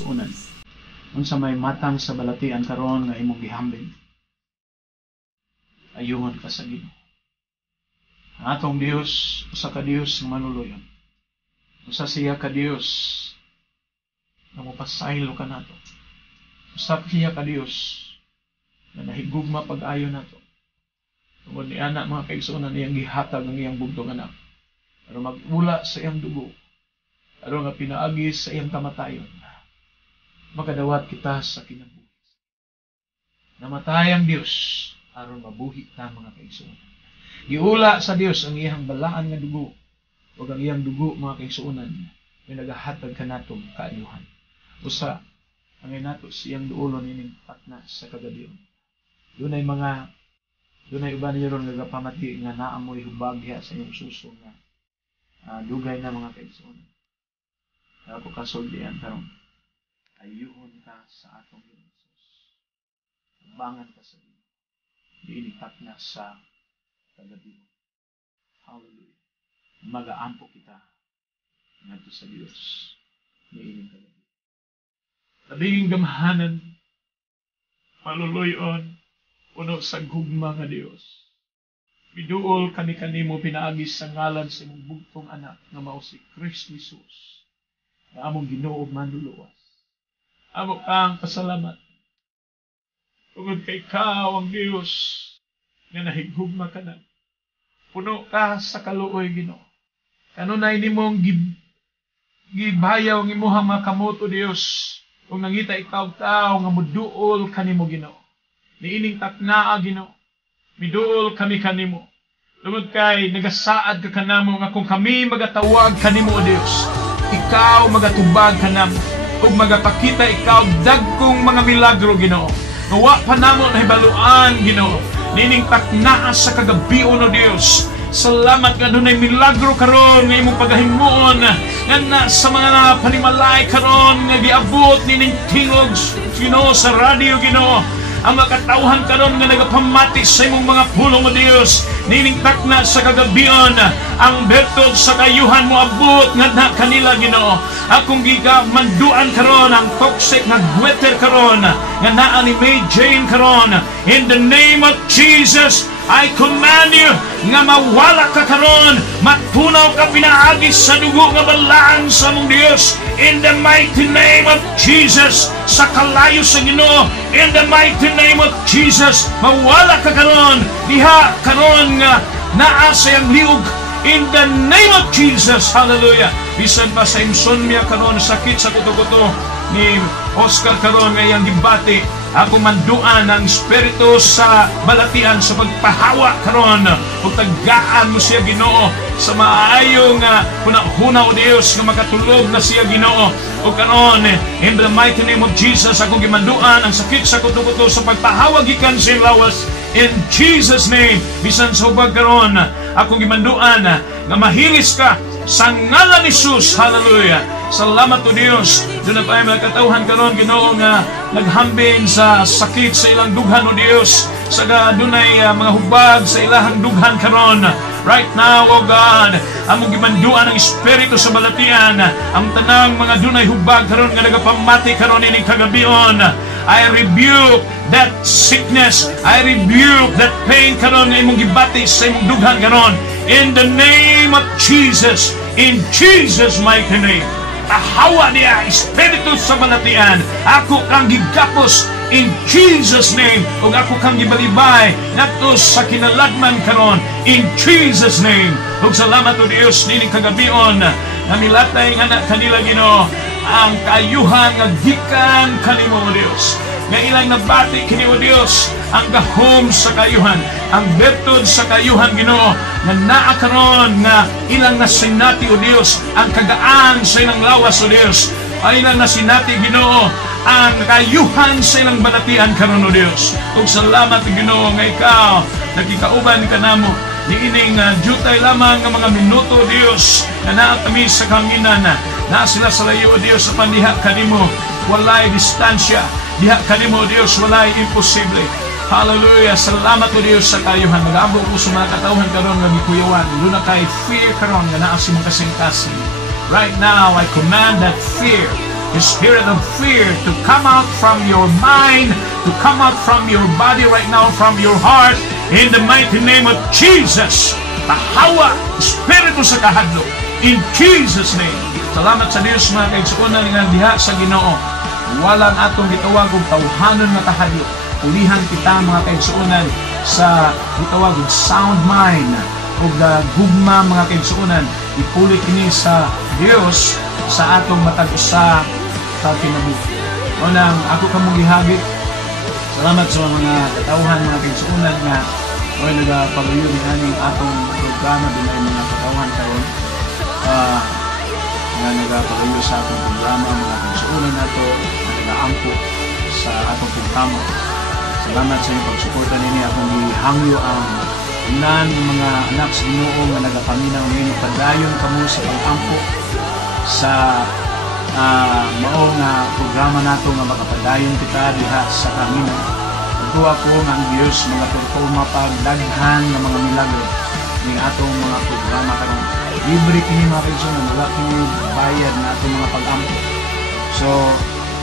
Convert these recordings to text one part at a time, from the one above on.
kaigsuonan. Unsa may matang sa balatian karon nga imong gihambing. Ayuhan ka sa Ginoo. Ang atong Dios, usa ka Dios nga manuloyon. Usa siya ka Dios nga mopasaylo ka nato. Usa siya ka Dios nga nahigugma pag-ayo nato. Tungod ni anak mga kaigsuonan iyang gihatag ang iyang bugtong anak. Aron mag-ula sa iyang dugo. Aron nga pinaagi sa iyang kamatayon. Makadawat kita sa kinabuhi. Namatay ang Dios aron mabuhi ta mga kaigsuonan. Giula sa Dios ang iyang balaan nga dugo ug ang iyang dugo mga kaigsuonan may nagahatag kanatong kaayuhan. Usa ang nato siyang duolon ining patna sa kagabion. Dunay uban niyo ron nagapamati nga naamoy hubagya sa iyong suso nga dugay na mga kaigsuonan. Ako kasuldian karon. Ayuhon ka sa atong Ginoo. Bangan ka sa Ginoo. Diinipat na sa kagabion. Hallelujah. Mag-aampo kita ngadto sa Dios. Niining kagabion. Labing gamhanan, maluluyon, puno sa gugma nga Dios. Biduol kami kanimo pinaagi sa ngalan sa imong bugtong anak nga mao si Kristo Jesus. Nga among Ginoo ug manluluwas. Amo kang pasalamat. Tungod kay ikaw ang Diyos nga nahigugma ka na. Puno ka sa kaluoy, Ginoo. Kanunay nimong gibayaw ang imuhang mga kamoto, Diyos. Kung nangita ikaw tao nga muduol kanimo, Ginoo. Niining taknaa, Ginoo. Miduol kami kanimo. Tungod kay nagasaad ka kanamo nga kung kami magatawag kanimo, Diyos, ikaw magatubag kanamo. Ug magapakita ikaw dagkong mga milagro, Ginoo. Nawa pa namo na hibaluan, Ginoo. Nining taknaa sa kagabion, O Dios. Salamat nga dunay milagro karon nga imong pagahimuon nga na sa mga panimalay karon nga giabot nining tingog, Ginoo, sa radio, Ginoo. Ang makatauhan karon nga nagapamati sa imong mga pulong, O Dios. Nining takna sa kagabion ang betod sa kayuhan mo abot nga na kanila, Ginoo. Akong gigamanduan karon ang toxic na gweter karon nga naa ni May Jane karon. In the name of Jesus, I command you nga mawala ka karon, matunaw ka pinaagi sa dugo nga balaan sa mong Dios. In the mighty name of Jesus, sa kalayo sa Ginoo. In the mighty name of Jesus, mawala ka karon, diha karon nga naa sa iyang liog. In the name of Jesus, hallelujah. Bisan pa sa insomnia karon, sakit sa kuto-kuto ni Oscar karon nga iyang gibati, ako manduan ang espiritu sa balatian sa pagpahawa karon ug tagaan mo siya, Ginoo, sa maayong hunahuna, O Dios, nga makatulog na siya, Ginoo. Ug karon in the mighty name of Jesus, ako gimanduan ang sakit sa kuto-kuto sa pagpahawa gikan sa lawas. In Jesus name, bisan sa hubag karon, ako gimanduan nga mahilis ka sa ngalan ni Jesus. Hallelujah. Salamat, O Dios. Doon na tayo magkatauhan karon, Ginoo, nga naghambing sa sakit sa ilang dughan, O Dios. Sa dunay mga hubag sa ilahang dughan karon. Right now, O God, among gimanduan ang espiritu sa balatian, ang tanang mga dunay hubag karon nga nagapamati karon ining kagabion. I rebuke that sickness. I rebuke that pain karon nga imong gibati sa imong dughan karon. In the name of Jesus, in Jesus' mighty name. Tahawa niya espiritu sa balatian. Ako kang gigapos in Jesus' name. Ug ako kang gibalibay ngadto sa kinalagman karon in Jesus' name. Ug salamat, O Dios, nining kagabion nga milatay nga na kanila, Ginoo, ang kaayuhan nga gikan kanimo, O Dios. Nga ilang nabati kini, O Dios, ang gahom sa kayuhan, ang betod sa kayuhan, Ginoo, nga naa karon nga ilang nasinati, O Dios, ang kagaan sa ilang lawas, O Dios. Ay ilang nasinati, Ginoo, ang kayuhan sa ilang balatian karon, O Dios. Ug salamat, Ginoo, nga ikaw nagikauban ka namo niining jutay lamang nga mga minuto, O Dios, na naa kami sa kanginan, na sila sa layo, O Dios, sa pandiha kanimo. Walay distansya, diha kanimo, O Dios, walay imposible. Hallelujah. Salamat, O Dios, sa kayuhan. Mag-aambok ko sa mga katauhan karon nga gikuyawan. Luna kay fear karon nga naa sa mga kasing-kasing. Right now, I command that fear the spirit of fear to come out from your mind, to come out from your body right now, from your heart, in the mighty name of Jesus. Tahawa, espiritu sa kahadlok, in Jesus' name. Salamat sa Diyos mga kaigsuonan nga diha sa Ginoo. Walang atong gitawag og tawhanon nga kahadlok. Ulihan kita mga kaigsuonan sa gitawag og sound mind ug gugma mga kaigsuonan. Ipulit kini sa Dios sa atong matag usa sa kinabuhi. Unang ako kamong gihagit. Salamat sa mga katawhan mga kaigsuonan nga oy nagapagayo ni aning atong programa dinay mga katawhan karon. Nga nagapagayo sa atong programa mga kaigsuonan nato nga nagaampo sa atong programa. Salamat sa inyong pagsuporta ninyo. Akong ihangyo ang unan ng mga anak sa Ginoo nga nagapaminaw ninyo. Padayon kamo sa pag-ampo sa mao nga programa nato nga makapadayon kita diha sa kamino. Ito ako nga ang Diyos mga performa pagdaghan ng mga milagro ng atong mga programa karon. Libre kini mga kaigsuonan, wala kini bayad na atong mga pag-ampo. So,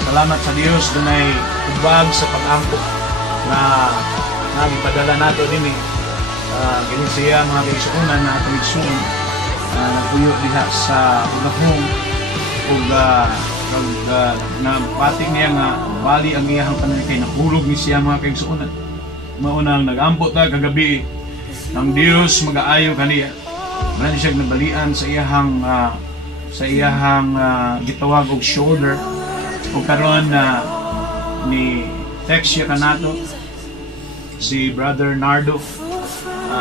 salamat sa Dios dunay ubag sa pag-ampo na nagipadala nato din ganun siya mga kaigsuonan na atong igsuon nagpuyo diha sa Ugahong ug napating niya nga bali ang iyahang tanan kay nahulog ni siya mga kaigsuonan. Maunang nag-ampo ta kagabi ang Dios mag-aayo kaniya. Wala siya nabalian sa iyahang gitawag og shoulder ug karon ni text siya kanato si Brother Nardo.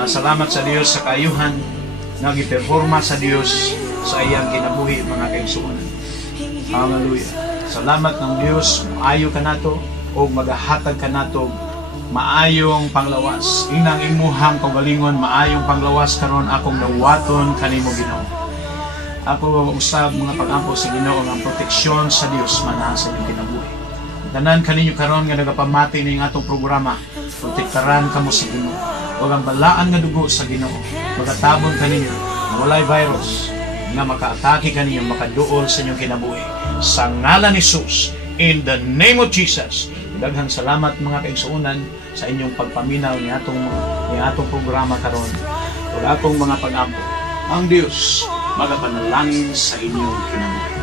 Salamat sa Dios sa kaayuhan nga giperforma sa Dios sa iyang kinabuhi mga kaigsuonan. Hallelujah. Salamat ng Dios, maayo kanato o magahatag kanato maayong panglawas. Inang imuhang kaugalingon maayong panglawas karon akong nawaton kanimo Ginoo. Ako usab mga pag-ampo sa Ginoo ang proteksyon sa Dios manaha sa inyong kinabuhi. Tanan kaninyo karon nga nagapamati ning atong programa, protektaran kamo sa Ginoo. Huwag ang balaan nga dugo sa Ginoo. Magatabon kaninyo, walay virus nga makaatake kaninyo, makaduol sa inyong kinabuhi. Sa ngalan ni Jesus, in the name of Jesus, daghang salamat mga kaigsuonan sa inyong pagpaminaw ni atong programa karon. Ug atong mga pag-ampo. Ang Dios magapanalangin sa inyong kinabuhi.